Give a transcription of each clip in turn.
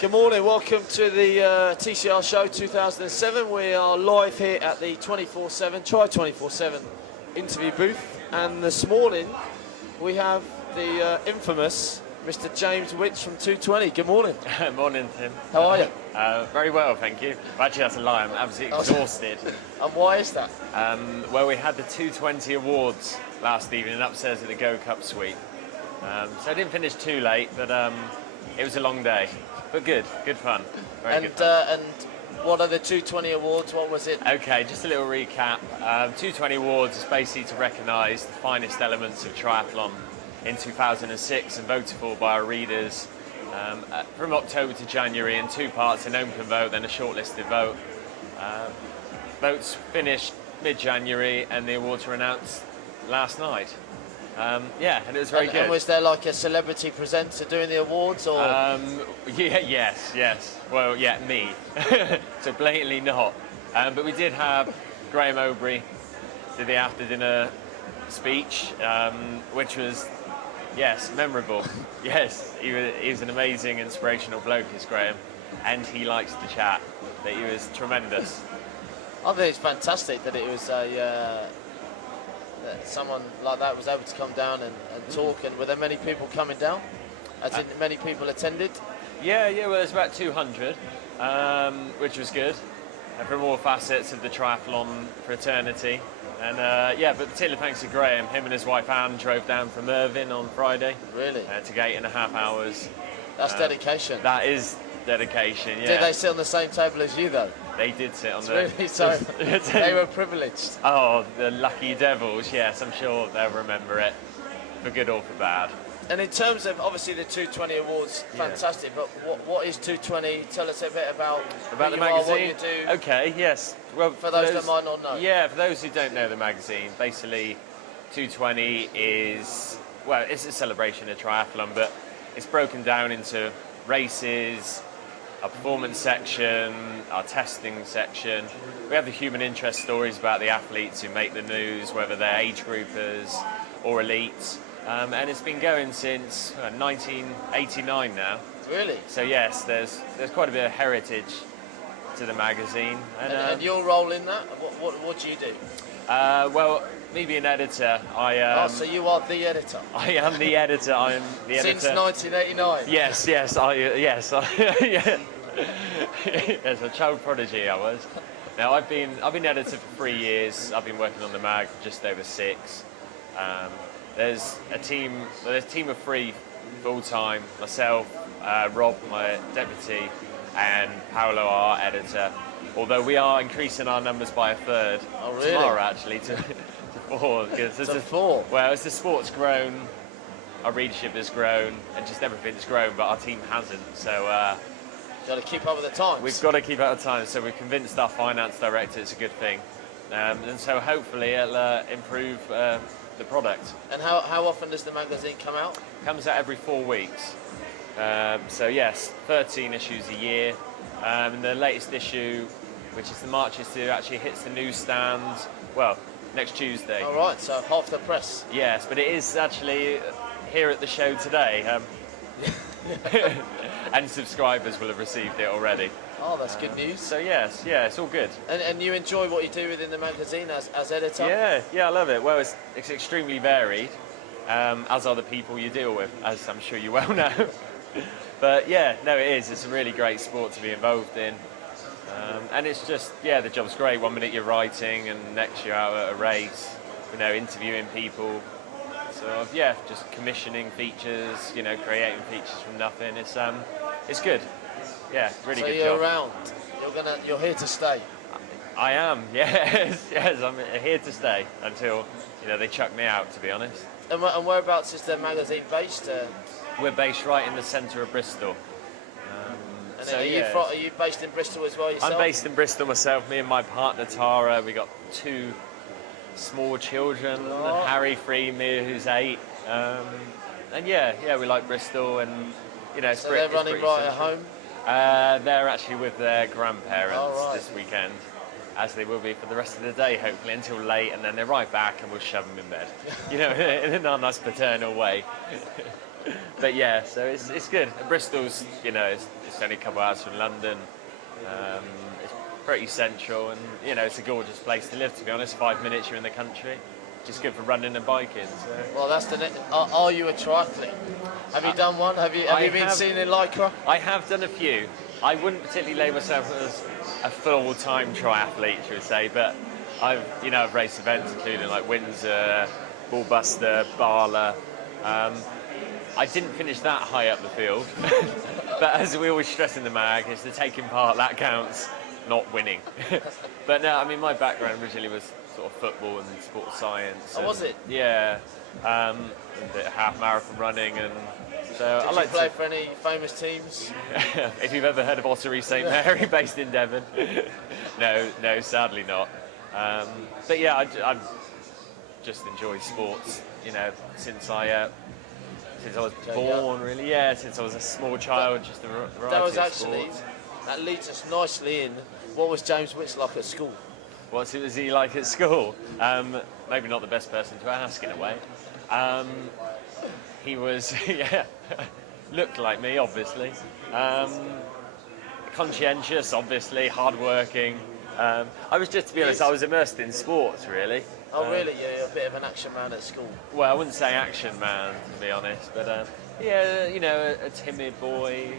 Good morning, welcome to the TCR Show 2007. We are live here at the Tri247 interview booth, and this morning we have the infamous Mr. James Witts from 220. Good morning. Morning, Tim. How are you? Very well, thank you. Well, actually, that's a lie. I'm absolutely exhausted. And why is that? Well, we had the 220 awards last evening upstairs at the Go Cup suite. So I didn't finish too late, but it was a long day. But good fun. Very good fun. And what are the 220 awards? What was it? Okay, just a little recap. 220 awards is basically to recognise the finest elements of triathlon in 2006 and voted for by our readers from October to January in two parts, an open vote, then a shortlisted vote. Votes finished mid-January and the awards were announced last night. Yeah, and it was very good. And was there like a celebrity presenter doing the awards, or? Yes. Well, yeah, me. So blatantly not. But we did have Graham Aubrey did the after-dinner speech, which was, yes, memorable. Yes, he was an amazing, inspirational bloke, is Graham, and he likes to chat. But he was tremendous. I think it's fantastic that it was that someone like that was able to come down and talk. And were there many people coming down? As in, many people attended? Yeah, well, there's about 200, which was good, from all facets of the triathlon fraternity. And yeah, but particularly thanks to Graham. Him and his wife Anne drove down from Irvine on Friday. Really? To get 8.5 hours. That's dedication. That is dedication, yeah. Did they sit on the same table as you, though? They did sit on Really? So they were privileged. Oh, the lucky devils, yes, I'm sure they'll remember it, for good or for bad. And in terms of, obviously, the 220 awards, fantastic, but what is 220? Tell us a bit about the magazine. What you do. Okay, yes. Well, for those that might not know. Yeah, for those who don't know the magazine, basically 220 is, well, it's a celebration of triathlon, but it's broken down into races, our performance section, our testing section. We have the human interest stories about the athletes who make the news, whether they're age groupers or elites. And it's been going since 1989 now. Really? So yes, there's quite a bit of heritage to the magazine. And your role in that? What do you do? Well, me being editor, so you are the editor? I am the editor. I am the editor. Since 1989? Yes. Yes, a child prodigy I was. Now I've been editor for 3 years. I've been working on the mag for just over 6. There's a team of 3 full-time, myself, Rob, my deputy, and Paolo, our editor. Although we are increasing our numbers by 1/3 tomorrow, actually, to 4. To 4? Well, as the sport's grown, our readership has grown, and just everything's grown, but our team hasn't. So got to keep up with the times. We've got to keep up with the times. So we've convinced our finance director it's a good thing, and so hopefully it'll improve the product. And how often does the magazine come out? Comes out every 4 weeks. So yes, 13 issues a year. And the latest issue, which is the March issue, actually hits the newsstands, well, next Tuesday. All right, so half the press. Yes, but it is actually here at the show today. And subscribers will have received it already. Oh, that's good news. So yes, yeah, it's all good. And you enjoy what you do within the magazine as editor? Yeah, I love it. Well, it's extremely varied, as are the people you deal with, as I'm sure you well know. But yeah, no, it is. It's a really great sport to be involved in. And it's just, yeah, the job's great. 1 minute you're writing and next you're out at a race, interviewing people. So yeah, just commissioning features, creating features from nothing. It's good. Yeah, really good job. So you're around. You're here to stay. I am. Yes, I'm here to stay until they chuck me out, to be honest. And whereabouts is the magazine based? We're based right in the centre of Bristol. Are you based in Bristol as well yourself? I'm based in Bristol myself. Me and my partner Tara. We got 2 small children. Oh. Harry, 3, Mia, who's 8. And yeah, we like Bristol, and it's so they're running right at home. They're actually with their grandparents this weekend, as they will be for the rest of the day, hopefully, until late, and then they're right back, and we'll shove them in bed. In a nice paternal way. But yeah, so it's good. And Bristol's, you know, it's only a couple hours from London. It's pretty central, and you know, it's a gorgeous place to live. To be honest, 5 minutes you're in the country. Just good for running and biking. So. Well, that's the next. Are you a triathlete? Have you done one? Have you been seen in Lycra? I have done a few. I wouldn't particularly label myself as a full-time triathlete, should we say, but I've raced events including like Windsor, Ballbuster, Barla. I didn't finish that high up the field, but as we always stress in the mag, it's the taking part that counts, not winning. But no, I mean, my background originally was sort of football and sports science. Oh, was it? Yeah, a bit of half marathon running, and so Did you play for any famous teams? If you've ever heard of Ottery St Mary, based in Devon, no, sadly not. But yeah, I've just enjoyed sports, you know, since I was born, really. Yeah, since I was a small child, just a variety of sports. That leads us nicely in. What was James Witts like at school? What was he like at school? Maybe not the best person to ask in a way. He was, yeah, looked like me, obviously. Conscientious, obviously, hardworking. I was just, to be honest, I was immersed in sports, really. Oh, really? You're a bit of an action man at school? Well, I wouldn't say action man, to be honest, but yeah, you know, a timid boy.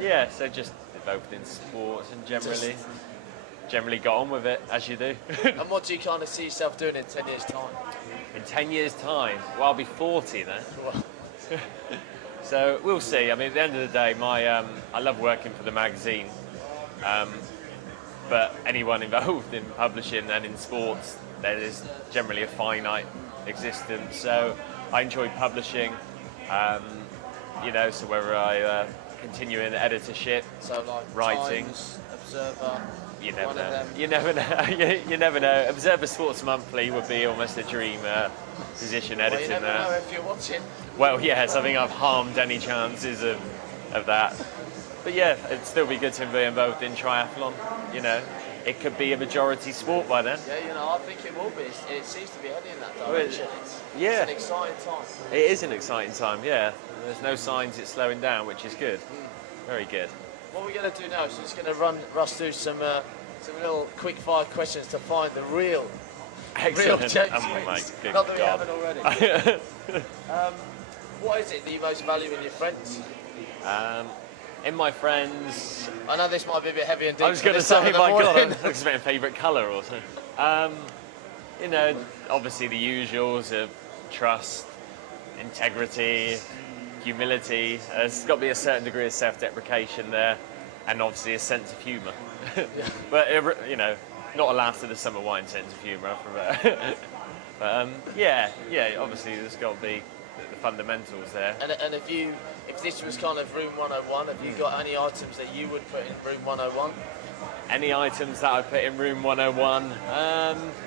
Yeah, so just involved in sports and generally got on with it, as you do. And what do you kind of see yourself doing in 10 years' time? In 10 years' time? Well, I'll be 40 then. So we'll see. I mean, at the end of the day, I love working for the magazine. But anyone involved in publishing and in sports, there is generally a finite existence. So I enjoy publishing, you know, so whether I continue in editorship, so like writing, Times, Observer, you never know. You never know. You never know. Observer Sports Monthly would be almost a dream position, editing well, you never know if you're watching. Well, yes, I think I've harmed any chances of that. But yeah, it'd still be good to be involved in triathlon. You know, it could be a majority sport by then. Yeah, you know, I think it will be. It seems to be heading in that direction. It's an exciting time. It is an exciting time, yeah. There's no signs it's slowing down, which is good. Very good. What we're going to do now is just going to run through some little quick fire questions to find the real James Witts. Not that we haven't already. What is it that you most value in your friends? In my friends, I know this might be a bit heavy and deep. I was going to say, my God, I'm expecting favourite colour or something. You know, obviously the usuals of trust, integrity, humility. There's got to be a certain degree of self-deprecation there, and obviously a sense of humour. But you know, not a last of the summer wine sense of humour. But yeah, obviously there's got to be the fundamentals there. And if this was kind of room 101, have you got any items that you would put in room 101? Any items that I'd put in room 101?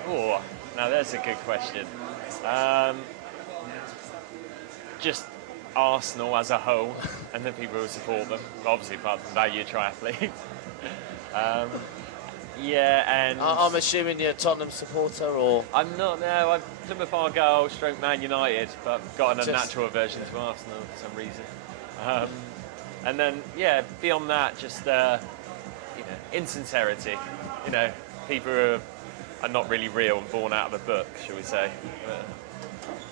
Oh, now that's a good question. Just Arsenal as a whole, and the people who support them. Obviously, apart from value triathletes. Yeah, and I'm assuming you're a Tottenham supporter, or I'm not. No, I'm Plymouth Argyle, stroke Man United, but I've got an unnatural aversion to Arsenal for some reason. And then, yeah, beyond that, just you know, insincerity. You know, people who are not really real and born out of a book, shall we say?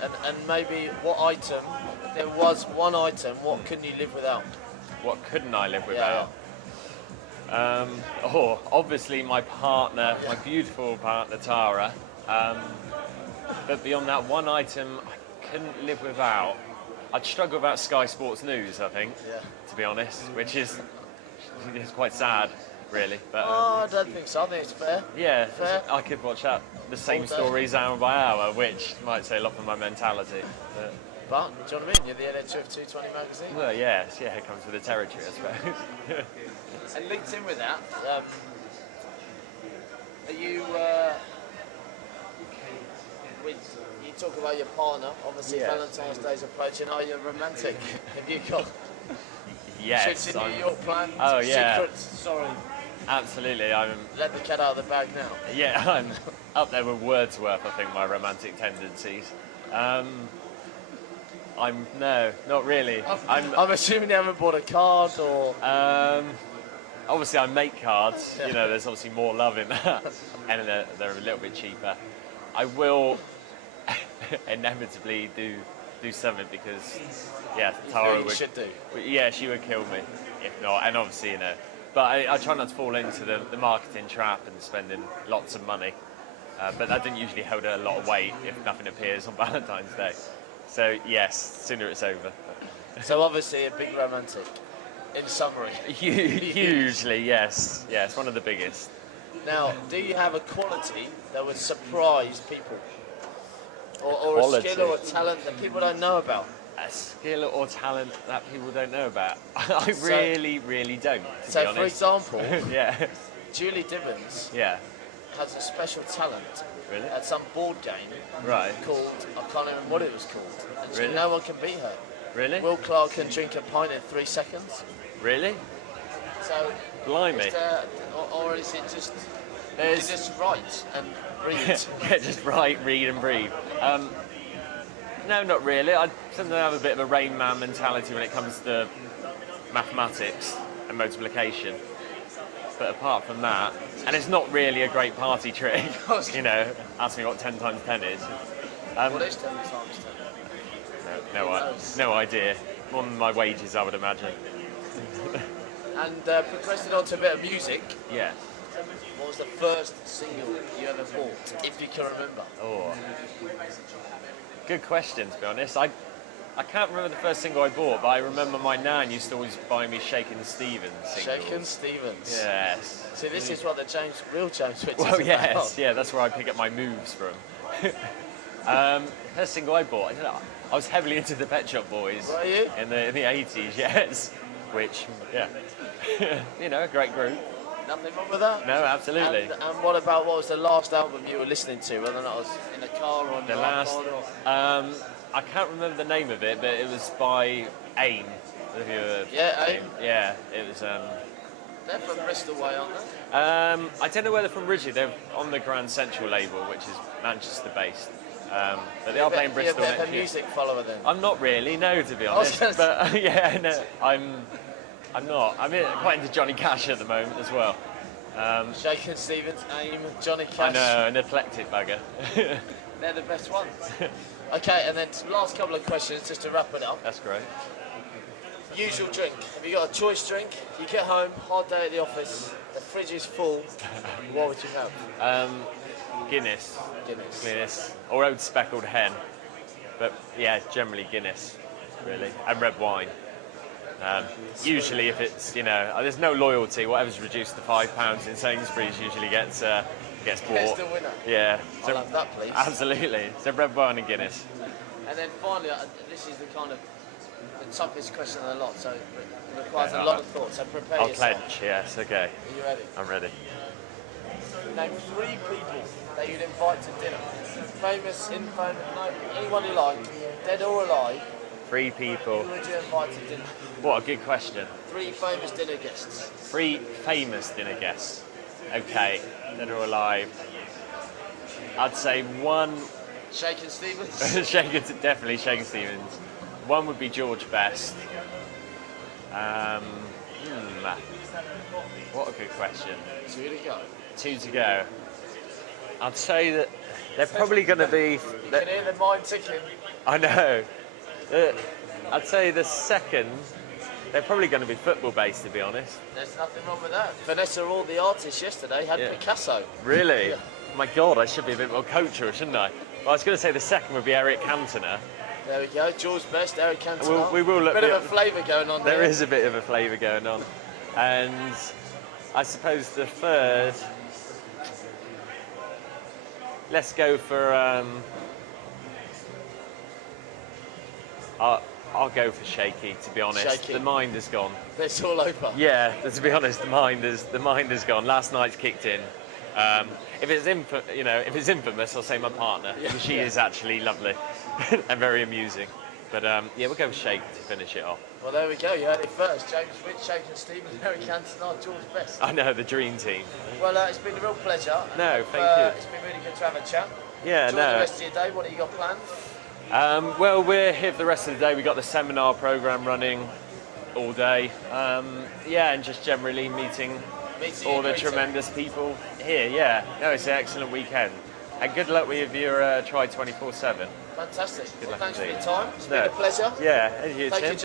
And maybe what item? If there was one item, what couldn't you live without? What couldn't I live without? Obviously my partner, my beautiful partner Tara. But beyond that, one item I couldn't live without. I'd struggle about Sky Sports News, I think, to be honest, which is quite sad, really. But I don't think so. I think it's fair. Yeah, fair. I could watch that, the same stories hour by hour, which might say a lot for my mentality. But do you know what I mean? You're the editor of 220 magazine. Well, yes, yeah, it comes with the territory, I suppose. And linked in with that, are you? You talk about your partner. Obviously, Valentine's Day's approaching. Are you romantic? Have you got? Yes. Trips in New York planned? Oh yeah. Secrets? Sorry. Absolutely, Let the cat out of the bag now. Yeah, I'm up there with Wordsworth. I think my romantic tendencies. No, not really. I'm assuming you haven't bought a card or... Obviously, I make cards. You know, there's obviously more love in that, and they're a little bit cheaper. I will inevitably do something because, yeah, Tara would. Should do. Yeah, she would kill me if not, and obviously, you know. But I try not to fall into the marketing trap and spending lots of money. But that didn't usually hold a lot of weight if nothing appears on Valentine's Day. So yes, sooner it's over. So obviously a big romantic. In summary. Hugely, yes. Yeah, it's one of the biggest. Now, do you have a quality that would surprise people? Or a skill or a talent that people don't know about? A skill or talent that people don't know about? I really don't, to be honest. For example, yeah. Julie Dibbons has a special talent at some board game called, I can't remember what it was called, and no one can beat her. Really? Will Clark can drink a pint in 3 seconds. Really? So, blimey. Or is it just, just write and read? Yeah, just write, read and breathe. No, not really. I tend to have a bit of a Rain Man mentality when it comes to mathematics and multiplication. But apart from that, and it's not really a great party trick, you know, ask me what 10 times 10 is. What is 10 times 10? No idea. More than my wages, I would imagine. And progressing on to a bit of music. Yeah. What was the first single you ever bought, if you can remember? Oh. Good question, to be honest. I can't remember the first single I bought, but I remember my nan used to always buy me Shakin' Stevens singles. Shakin' Stevens. Yes. See, this is what the real James Witts is about. Yes, yeah, that's where I pick up my moves from. First single I bought, I was heavily into the Pet Shop Boys. Were you? In the 80s, yes. Which, yeah, you know, a great group. Nothing wrong with that? No, absolutely. And what was the last album you were listening to, whether or not it was in a car or on the last? I can't remember the name of it, but it was by AIM. AIM? Yeah, it was... They're from Bristol way, aren't they? I don't know where they're from originally. They're on the Grand Central label, which is Manchester based. But they are playing Bristol next year. You're a bit of a music follower then? I'm not really, no, to be honest. But yeah, no, I'm not. I'm quite into Johnny Cash at the moment as well. Shakin' Stevens, AIM, Johnny Cash. I know, an eclectic bugger. They're the best ones. Okay, and then last couple of questions just to wrap it up. That's great. Usual drink. Have you got a choice drink? You get home, hard day at the office, the fridge is full. What would you have? Guinness. Or old speckled hen. But yeah, generally Guinness, really. And red wine. Usually if it's, you know, there's no loyalty, whatever's reduced to £5 in Sainsbury's usually gets bought. It's the winner. Yeah. So, I'll have that, please. Absolutely. So red wine and Guinness. And then finally, this is the kind of the toughest question of the lot, so it requires a lot of thought, so prepare yourself. I'll clench, yes, okay. Are you ready? I'm ready. Name 3 people that you'd invite to dinner. Famous, infamous, no, anyone you like, dead or alive. 3 people. Who would you invite to dinner? What a good question. 3 famous dinner guests. 3 famous dinner guests. Okay, dead or alive. I'd say 1... Shakin' Stevens? Definitely Shakin' Stevens. 1 would be George Best. What a good question. 2 to go. 2 to go. I'd say that they're probably going to be... You can hear the mind ticking. I know. I'd say the second, they're probably going to be football-based, to be honest. There's nothing wrong with that. Vanessa All, the artist yesterday, had Picasso. Really? Yeah. My God, I should be a bit more cultural, shouldn't I? Well, I was going to say the second would be Eric Cantona. There we go. George Best, Eric Cantona. We will look... A bit of a flavour going on there. There is a bit of a flavour going on. And I suppose the third... Let's go for... I'll go for Shaky, to be honest. Shaky. The mind has gone. It's all over. Yeah, to be honest, the mind has gone. Last night's kicked in. If it's infamous, I'll say my partner, because she is actually lovely and very amusing. But yeah, we'll go with Shake to finish it off. Well, there we go. You heard it first. James Witts, Shakin' Stevens, Eric Cantona, George Best. I know, the dream team. Well, it's been a real pleasure. No, thank you. It's been really good to have a chat. Yeah, Enjoy the rest of your day. What have you got planned? Well, we're here for the rest of the day. We've got the seminar program running all day. Yeah, and just generally meeting all the tremendous people here. Yeah, no, it's an excellent weekend. And good luck with your Tri247. Fantastic. Good luck Thanks for indeed. your time. It's been a pleasure. Yeah, and you, Thank Tim. you.